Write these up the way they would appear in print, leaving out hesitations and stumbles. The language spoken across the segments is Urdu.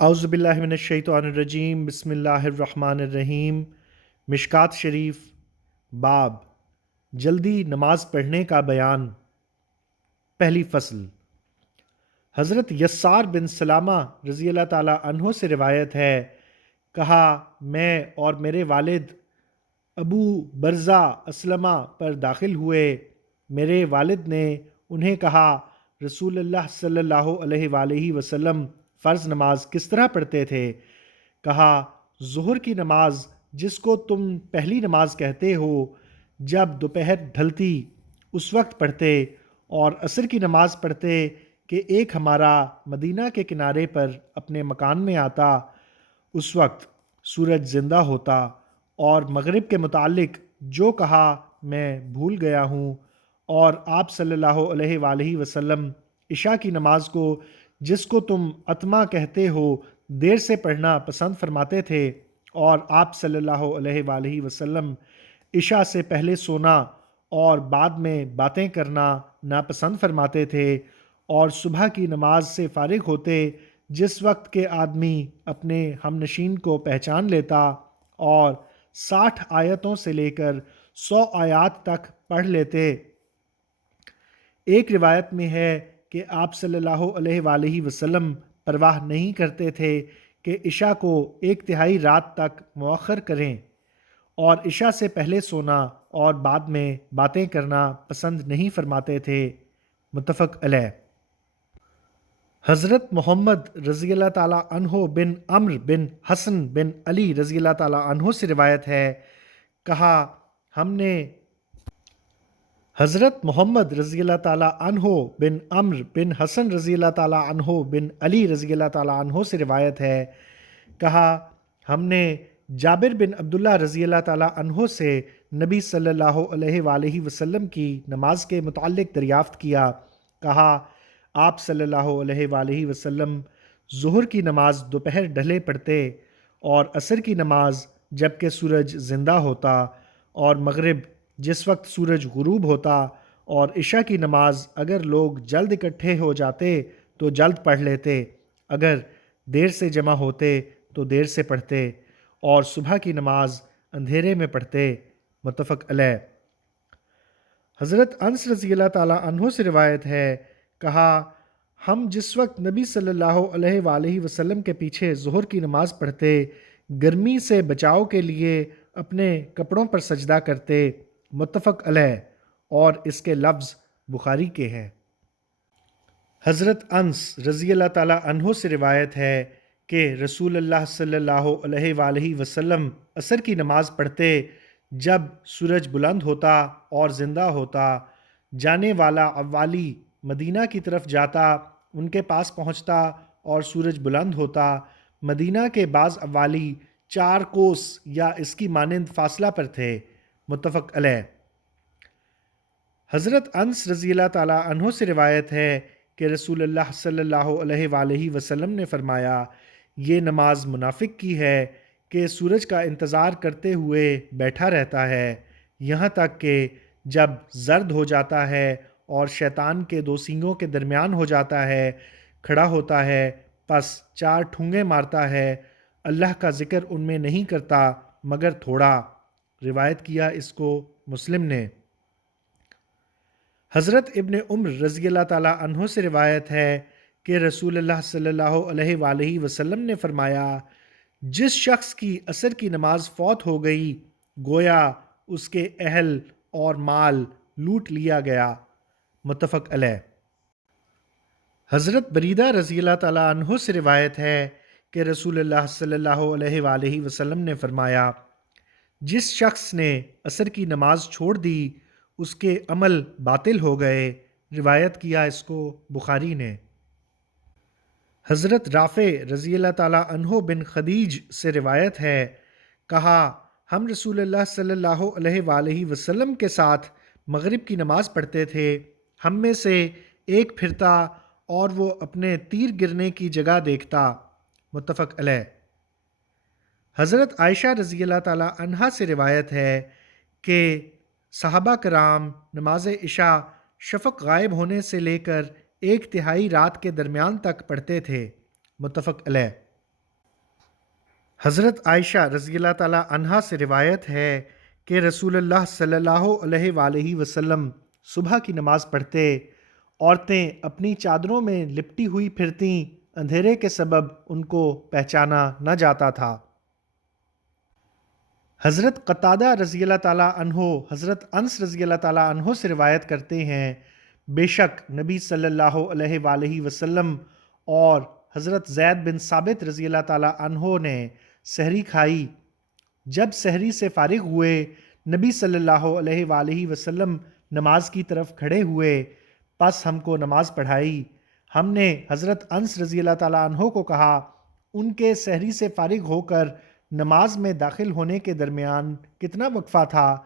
اعوذ باللہ من الشیطان الرجیم، بسم اللہ الرحمن الرحیم۔ مشکات شریف، باب جلدی نماز پڑھنے کا بیان۔ پہلی فصل۔ حضرت یسار بن سلامہ رضی اللہ تعالیٰ عنہ سے روایت ہے، کہا میں اور میرے والد ابو برزہ اسلمہ پر داخل ہوئے۔ میرے والد نے انہیں کہا، رسول اللہ صلی اللہ علیہ وآلہ وسلم فرض نماز کس طرح پڑھتے تھے؟ کہا، ظہر کی نماز جس کو تم پہلی نماز کہتے ہو، جب دوپہر ڈھلتی اس وقت پڑھتے، اور عصر کی نماز پڑھتے کہ ایک ہمارا مدینہ کے کنارے پر اپنے مکان میں آتا، اس وقت سورج زندہ ہوتا، اور مغرب کے متعلق جو کہا میں بھول گیا ہوں، اور آپ صلی اللہ علیہ وآلہ وسلم عشاء کی نماز کو جس کو تم عتمہ کہتے ہو دیر سے پڑھنا پسند فرماتے تھے، اور آپ صلی اللہ علیہ وآلہ وسلم عشاء سے پہلے سونا اور بعد میں باتیں کرنا ناپسند فرماتے تھے، اور صبح کی نماز سے فارغ ہوتے جس وقت کے آدمی اپنے ہم نشین کو پہچان لیتا، اور 60 آیتوں سے لے کر 100 آیات تک پڑھ لیتے۔ ایک روایت میں ہے کہ آپ صلی اللہ علیہ وآلہ وسلم پرواہ نہیں کرتے تھے کہ عشاء کو 1/3 رات تک مؤخر کریں، اور عشاء سے پہلے سونا اور بعد میں باتیں کرنا پسند نہیں فرماتے تھے۔ متفق علیہ۔ حضرت محمد رضی اللہ تعالیٰ عنہ بن عمرو بن حسن بن علی رضی اللہ تعالیٰ عنہ سے روایت ہے، کہا ہم نے حضرت محمد رضی اللہ تعالیٰ عنہ بن عمرو بن حسن رضی اللہ تعالیٰ عنہ بن علی رضی اللہ تعالیٰ عنہ سے روایت ہے، کہا ہم نے جابر بن عبداللہ رضی اللہ تعالیٰ عنہ سے نبی صلی اللہ علیہ وآلہ وسلم کی نماز کے متعلق دریافت کیا۔ کہا، آپ صلی اللہ علیہ وآلہ وسلم ظہر کی نماز دوپہر ڈھلے پڑھتے، اور عصر کی نماز جب کہ سورج زندہ ہوتا، اور مغرب جس وقت سورج غروب ہوتا، اور عشاء کی نماز اگر لوگ جلد اکٹھے ہو جاتے تو جلد پڑھ لیتے، اگر دیر سے جمع ہوتے تو دیر سے پڑھتے، اور صبح کی نماز اندھیرے میں پڑھتے۔ متفق علیہ۔ حضرت انس رضی اللہ تعالیٰ عنہ سے روایت ہے، کہا ہم جس وقت نبی صلی اللہ علیہ وآلہ وسلم کے پیچھے ظہر کی نماز پڑھتے، گرمی سے بچاؤ کے لیے اپنے کپڑوں پر سجدہ کرتے۔ متفق علیہ، اور اس کے لفظ بخاری کے ہیں۔ حضرت انس رضی اللہ تعالیٰ عنہ سے روایت ہے کہ رسول اللہ صلی اللہ علیہ وآلہ وسلم عصر کی نماز پڑھتے جب سورج بلند ہوتا اور زندہ ہوتا، جانے والا اوالی مدینہ کی طرف جاتا، ان کے پاس پہنچتا اور سورج بلند ہوتا۔ مدینہ کے بعض اوالی 4 کوس یا اس کی مانند فاصلہ پر تھے۔ متفق علیہ۔ حضرت انس رضی اللہ تعالیٰ عنہ سے روایت ہے کہ رسول اللہ صلی اللہ علیہ وآلہ وسلم نے فرمایا، یہ نماز منافق کی ہے کہ سورج کا انتظار کرتے ہوئے بیٹھا رہتا ہے، یہاں تک کہ جب زرد ہو جاتا ہے اور شیطان کے 2 سینگوں کے درمیان ہو جاتا ہے، کھڑا ہوتا ہے، پس 4 ٹھونگے مارتا ہے، اللہ کا ذکر ان میں نہیں کرتا مگر تھوڑا۔ روایت کیا اس کو مسلم نے۔ حضرت ابن عمر رضی اللہ تعالیٰ عنہ سے روایت ہے کہ رسول اللہ صلی اللہ علیہ وآلہ وسلم نے فرمایا، جس شخص کی عصر کی نماز فوت ہو گئی، گویا اس کے اہل اور مال لوٹ لیا گیا۔ متفق علیہ۔ حضرت بریدہ رضی اللہ تعالیٰ عنہ سے روایت ہے کہ رسول اللہ صلی اللہ علیہ وآلہ وسلم نے فرمایا، جس شخص نے عصر کی نماز چھوڑ دی اس کے عمل باطل ہو گئے۔ روایت کیا اس کو بخاری نے۔ حضرت رافع رضی اللہ تعالیٰ عنہ بن خدیج سے روایت ہے، کہا ہم رسول اللہ صلی اللہ علیہ وآلہ وسلم کے ساتھ مغرب کی نماز پڑھتے تھے، ہم میں سے ایک پھرتا اور وہ اپنے تیر گرنے کی جگہ دیکھتا۔ متفق علیہ۔ حضرت عائشہ رضی اللہ تعالیٰ عنہا سے روایت ہے کہ صحابہ کرام نماز عشاء شفق غائب ہونے سے لے کر 1/3 رات کے درمیان تک پڑھتے تھے۔ متفق علیہ۔ حضرت عائشہ رضی اللہ تعالیٰ عنہا سے روایت ہے کہ رسول اللہ صلی اللہ علیہ وآلہ وسلم صبح کی نماز پڑھتے، عورتیں اپنی چادروں میں لپٹی ہوئی پھرتیں، اندھیرے کے سبب ان کو پہچانا نہ جاتا تھا۔ حضرت قتادہ رضی اللہ تعالیٰ عنہ حضرت انس رضی اللہ تعالیٰ عنہ سے روایت کرتے ہیں، بے شک نبی صلی اللہ علیہ وآلہ وسلم اور حضرت زید بن ثابت رضی اللہ تعالیٰ عنہ نے سحری کھائی۔ جب سحری سے فارغ ہوئے، نبی صلی اللہ علیہ وآلہ وسلم نماز کی طرف کھڑے ہوئے، پس ہم کو نماز پڑھائی۔ ہم نے حضرت انس رضی اللہ تعالیٰ عنہ کو کہا، ان کے سحری سے فارغ ہو کر نماز میں داخل ہونے کے درمیان کتنا وقفہ تھا؟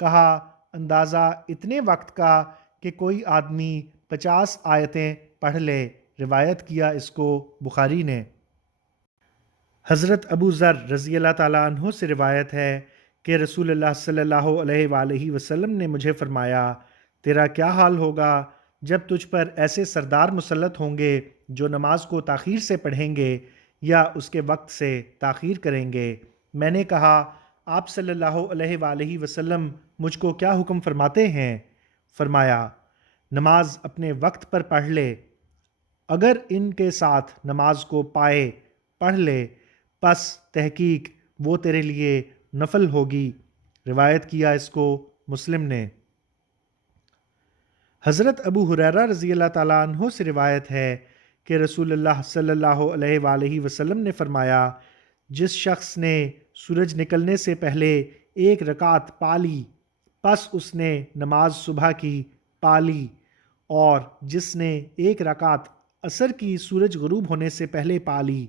کہا، اندازہ اتنے وقت کا کہ کوئی آدمی 50 آیتیں پڑھ لے۔ روایت کیا اس کو بخاری نے۔ حضرت ابو ذر رضی اللہ تعالیٰ عنہ سے روایت ہے کہ رسول اللہ صلی اللہ علیہ وآلہ وسلم نے مجھے فرمایا، تیرا کیا حال ہوگا جب تجھ پر ایسے سردار مسلط ہوں گے جو نماز کو تاخیر سے پڑھیں گے یا اس کے وقت سے تاخیر کریں گے؟ میں نے کہا، آپ صلی اللہ علیہ وآلہ وسلم مجھ کو کیا حکم فرماتے ہیں؟ فرمایا، نماز اپنے وقت پر پڑھ لے، اگر ان کے ساتھ نماز کو پائے پڑھ لے، پس تحقیق وہ تیرے لیے نفل ہوگی۔ روایت کیا اس کو مسلم نے۔ حضرت ابو ہریرہ رضی اللہ تعالیٰ عنہ سے روایت ہے کہ رسول اللہ صلی اللہ علیہ وآلہ وسلم نے فرمایا، جس شخص نے سورج نکلنے سے پہلے 1 رکعت پا لی، پس اس نے نماز صبح کی پا لی، اور جس نے 1 رکعت عصر کی سورج غروب ہونے سے پہلے پا لی،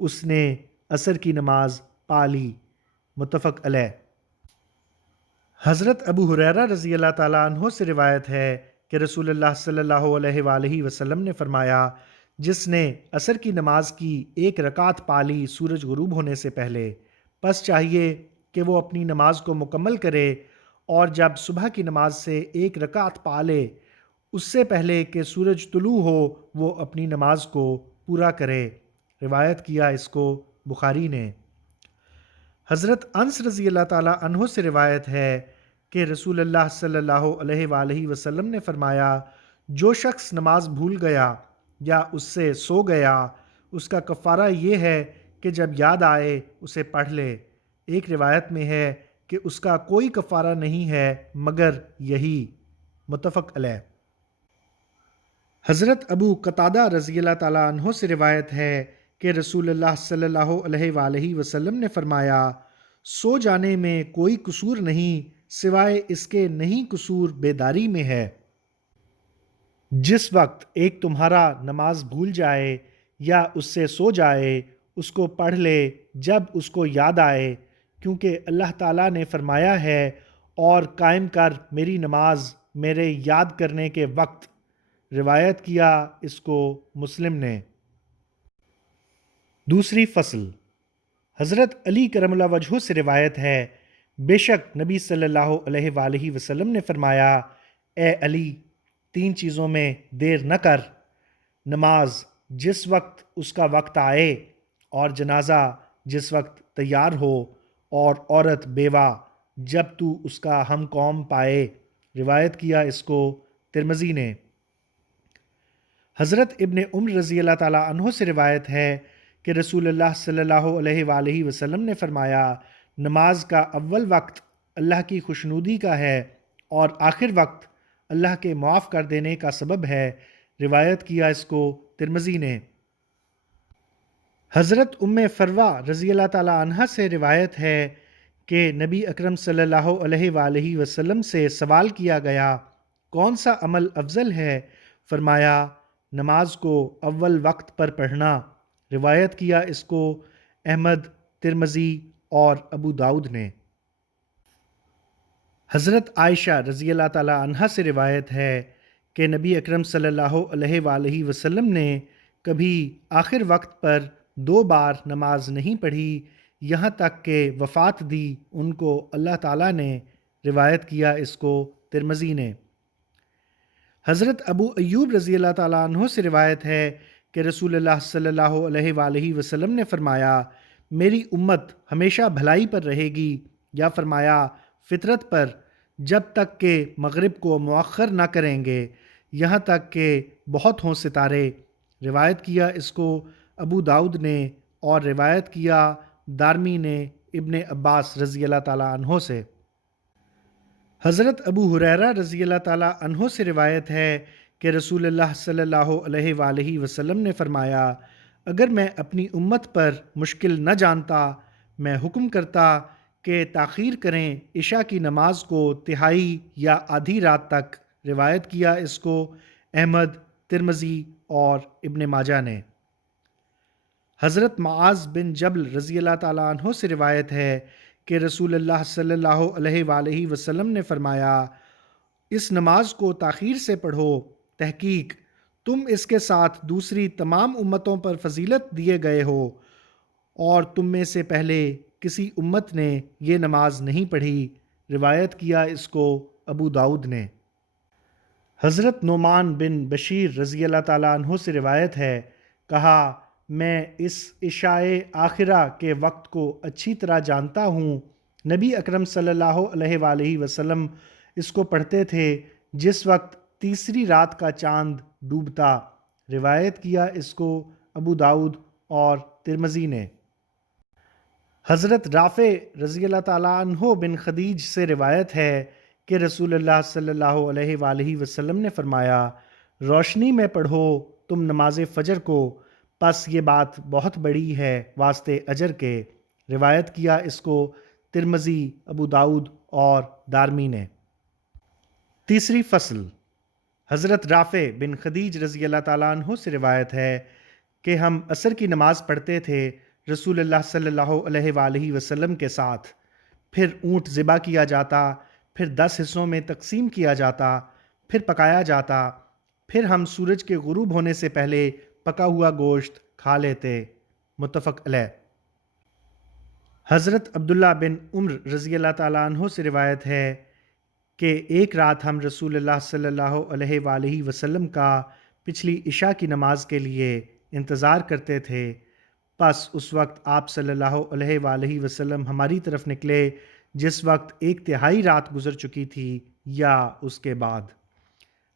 اس نے عصر کی نماز پا لی۔ متفق علیہ۔ حضرت ابو ہریرہ رضی اللہ تعالیٰ عنہ سے روایت ہے کہ رسول اللہ صلی اللہ علیہ وآلہ وسلم نے فرمایا، جس نے عصر کی نماز کی 1 رکعت پا لی سورج غروب ہونے سے پہلے، پس چاہیے کہ وہ اپنی نماز کو مکمل کرے، اور جب صبح کی نماز سے 1 رکعت پا لے، اس سے پہلے کہ سورج طلوع ہو وہ اپنی نماز کو پورا کرے۔ روایت کیا اس کو بخاری نے۔ حضرت انس رضی اللہ تعالیٰ عنہ سے روایت ہے کہ رسول اللہ صلی اللہ علیہ وآلہ وسلم نے فرمایا، جو شخص نماز بھول گیا یا اس سے سو گیا، اس کا کفارہ یہ ہے کہ جب یاد آئے اسے پڑھ لے۔ ایک روایت میں ہے کہ اس کا کوئی کفارہ نہیں ہے مگر یہی۔ متفق علیہ۔ حضرت ابو قتادہ رضی اللہ تعالیٰ عنہ سے روایت ہے کہ رسول اللہ صلی اللہ علیہ وآلہ وسلم نے فرمایا، سو جانے میں کوئی قصور نہیں سوائے اس کے نہیں قصور بیداری میں ہے۔ جس وقت ایک تمہارا نماز بھول جائے یا اس سے سو جائے، اس کو پڑھ لے جب اس کو یاد آئے، کیونکہ اللہ تعالیٰ نے فرمایا ہے، اور قائم کر میری نماز میرے یاد کرنے کے وقت۔ روایت کیا اس کو مسلم نے۔ دوسری فصل۔ حضرت علی کرم اللہ وجہہ سے روایت ہے، بے شک نبی صلی اللہ علیہ وآلہ وسلم نے فرمایا، اے علی، 3 چیزوں میں دیر نہ کر، نماز جس وقت اس کا وقت آئے، اور جنازہ جس وقت تیار ہو، اور عورت بیوہ جب تو اس کا ہم قوم پائے۔ روایت کیا اس کو ترمذی نے۔ حضرت ابن عمر رضی اللہ تعالیٰ عنہ سے روایت ہے کہ رسول اللہ صلی اللہ علیہ وآلہ وسلم نے فرمایا، نماز کا اول وقت اللہ کی خوشنودی کا ہے، اور آخر وقت اللہ کے معاف کر دینے کا سبب ہے۔ روایت کیا اس کو ترمذی نے۔ حضرت ام فروہ رضی اللہ تعالیٰ عنہ سے روایت ہے کہ نبی اکرم صلی اللہ علیہ وآلہ وسلم سے سوال کیا گیا، کون سا عمل افضل ہے؟ فرمایا، نماز کو اول وقت پر پڑھنا۔ روایت کیا اس کو احمد، ترمذی اور ابو داؤد نے۔ حضرت عائشہ رضی اللہ تعالیٰ عنہا سے روایت ہے کہ نبی اکرم صلی اللہ علیہ وآلہ وسلم نے کبھی آخر وقت پر 2 بار نماز نہیں پڑھی، یہاں تک کہ وفات دی ان کو اللہ تعالیٰ نے۔ روایت کیا اس کو ترمذی نے۔ حضرت ابو ایوب رضی اللہ تعالیٰ عنہ سے روایت ہے کہ رسول اللہ صلی اللہ علیہ وآلہ وسلم نے فرمایا، میری امت ہمیشہ بھلائی پر رہے گی، یا فرمایا فطرت پر، جب تک کہ مغرب کو مؤخر نہ کریں گے، یہاں تک کہ بہت ہوں ستارے۔ روایت کیا اس کو ابو داؤد نے، اور روایت کیا دارمی نے ابن عباس رضی اللہ تعالیٰ عنہ سے۔ حضرت ابو ہریرہ رضی اللہ تعالیٰ عنہ سے روایت ہے کہ رسول اللہ صلی اللہ علیہ وآلہ وسلم نے فرمایا، اگر میں اپنی امت پر مشکل نہ جانتا، میں حکم کرتا کہ تاخیر کریں عشاء کی نماز کو تہائی یا آدھی رات تک۔ روایت کیا اس کو احمد، ترمذی اور ابن ماجہ نے۔ حضرت معاذ بن جبل رضی اللہ تعالیٰ عنہ سے روایت ہے کہ رسول اللہ صلی اللہ علیہ وآلہ وسلم نے فرمایا، اس نماز کو تاخیر سے پڑھو، تحقیق تم اس کے ساتھ دوسری تمام امتوں پر فضیلت دیے گئے ہو، اور تم میں سے پہلے کسی امت نے یہ نماز نہیں پڑھی۔ روایت کیا اس کو ابو داؤد نے۔ حضرت نعمان بن بشیر رضی اللہ تعالیٰ عنہ سے روایت ہے، کہا میں اس عشاء آخرہ کے وقت کو اچھی طرح جانتا ہوں۔ نبی اکرم صلی اللہ علیہ وآلہ وسلم اس کو پڑھتے تھے جس وقت تیسری رات کا چاند ڈوبتا۔ روایت کیا اس کو ابو داؤد اور ترمذی نے۔ حضرت رافع رضی اللہ تعالیٰ عنہ بن خدیج سے روایت ہے کہ رسول اللہ صلی اللہ علیہ وآلہ وسلم نے فرمایا، روشنی میں پڑھو تم نماز فجر کو، پس یہ بات بہت بڑی ہے واسطے اجر کے۔ روایت کیا اس کو ترمذی، ابو داؤد اور دارمی نے۔ تیسری فصل۔ حضرت رافع بن خدیج رضی اللہ تعالیٰ عنہ سے روایت ہے کہ ہم عصر کی نماز پڑھتے تھے رسول اللہ صلی اللہ علیہ وآلہ وسلم کے ساتھ، پھر اونٹ ذبح کیا جاتا، پھر 10 حصوں میں تقسیم کیا جاتا، پھر پکایا جاتا، پھر ہم سورج کے غروب ہونے سے پہلے پکا ہوا گوشت کھا لیتے۔ متفق علیہ۔ حضرت عبداللہ بن عمر رضی اللہ تعالیٰ عنہ سے روایت ہے کہ ایک رات ہم رسول اللہ صلی اللہ علیہ وآلہ وسلم کا پچھلی عشاء کی نماز کے لیے انتظار کرتے تھے، پس اس وقت آپ صلی اللہ علیہ وآلہ وسلم ہماری طرف نکلے جس وقت ایک تہائی رات گزر چکی تھی یا اس کے بعد۔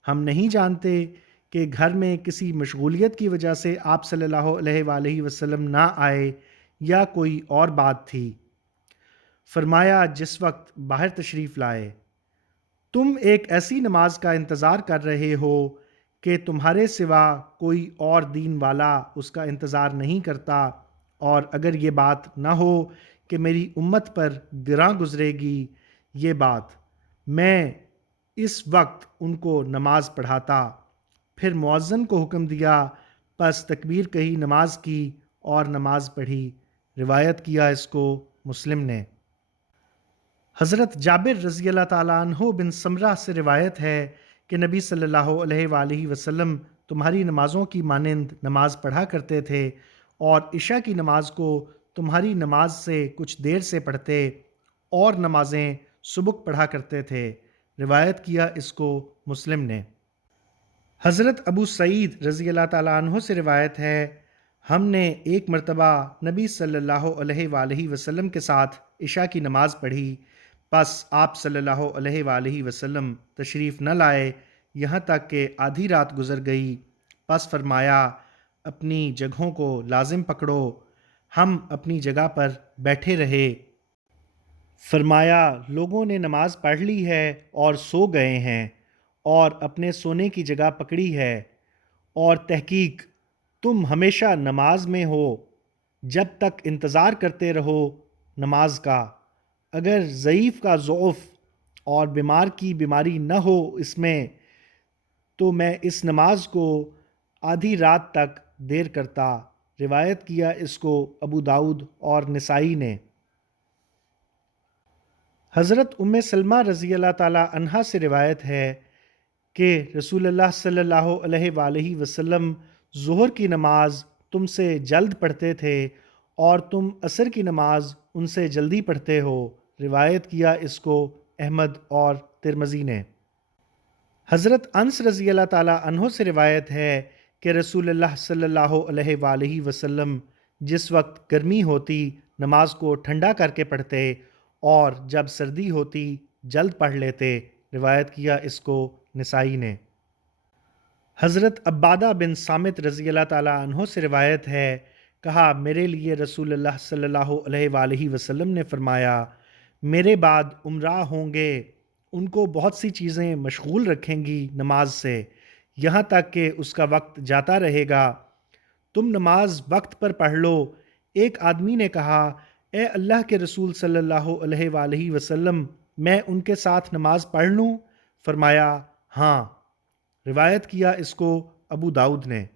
ہم نہیں جانتے کہ گھر میں کسی مشغولیت کی وجہ سے آپ صلی اللہ علیہ وآلہ وسلم نہ آئے یا کوئی اور بات تھی۔ فرمایا جس وقت باہر تشریف لائے، تم ایک ایسی نماز کا انتظار کر رہے ہو کہ تمہارے سوا کوئی اور دین والا اس کا انتظار نہیں کرتا، اور اگر یہ بات نہ ہو کہ میری امت پر گراں گزرے گی یہ بات، میں اس وقت ان کو نماز پڑھاتا۔ پھر مؤذن کو حکم دیا، پس تکبیر کہی، نماز کی اور نماز پڑھی۔ روایت کیا اس کو مسلم نے۔ حضرت جابر رضی اللہ تعالیٰ عنہ بن سمرہ سے روایت ہے کہ نبی صلی اللہ علیہ وآلہ وسلم تمہاری نمازوں کی مانند نماز پڑھا کرتے تھے، اور عشاء کی نماز کو تمہاری نماز سے کچھ دیر سے پڑھتے، اور نمازیں سبک پڑھا کرتے تھے۔ روایت کیا اس کو مسلم نے۔ حضرت ابو سعید رضی اللہ تعالیٰ عنہ سے روایت ہے، ہم نے ایک مرتبہ نبی صلی اللہ علیہ وآلہ وسلم کے ساتھ عشاء کی نماز پڑھی، پس آپ صلی اللہ علیہ وآلہ وسلم تشریف نہ لائے یہاں تک کہ آدھی رات گزر گئی، پس فرمایا اپنی جگہوں کو لازم پکڑو۔ ہم اپنی جگہ پر بیٹھے رہے۔ فرمایا لوگوں نے نماز پڑھ لی ہے اور سو گئے ہیں، اور اپنے سونے کی جگہ پکڑی ہے، اور تحقیق تم ہمیشہ نماز میں ہو، جب تک انتظار کرتے رہو نماز کا۔ اگر ضعیف کا ضعف اور بیمار کی بیماری نہ ہو اس میں، تو میں اس نماز کو آدھی رات تک دیر کرتا۔ روایت کیا اس کو ابو داؤد اور نسائی نے۔ حضرت ام سلمہ رضی اللہ تعالی عنہا سے روایت ہے کہ رسول اللہ صلی اللہ علیہ وآلہ وسلم ظہر کی نماز تم سے جلد پڑھتے تھے، اور تم عصر کی نماز ان سے جلدی پڑھتے ہو۔ روایت کیا اس کو احمد اور ترمذی نے۔ حضرت انس رضی اللہ تعالی عنہ سے روایت ہے کہ رسول اللہ صلی اللہ علیہ وآلہ وسلم جس وقت گرمی ہوتی نماز کو ٹھنڈا کر کے پڑھتے اور جب سردی ہوتی جلد پڑھ لیتے۔ روایت کیا اس کو نسائی نے۔ حضرت عبادہ بن صامت رضی اللہ تعالیٰ عنہ سے روایت ہے، کہا میرے لیے رسول اللہ صلی اللہ علیہ وآلہ وسلم نے فرمایا، میرے بعد عمراء ہوں گے، ان کو بہت سی چیزیں مشغول رکھیں گی نماز سے، یہاں تک کہ اس کا وقت جاتا رہے گا، تم نماز وقت پر پڑھ لو۔ ایک آدمی نے کہا، اے اللہ کے رسول صلی اللہ علیہ وآلہ وسلم، میں ان کے ساتھ نماز پڑھ لوں؟ فرمایا ہاں۔ روایت کیا اس کو ابو داؤد نے۔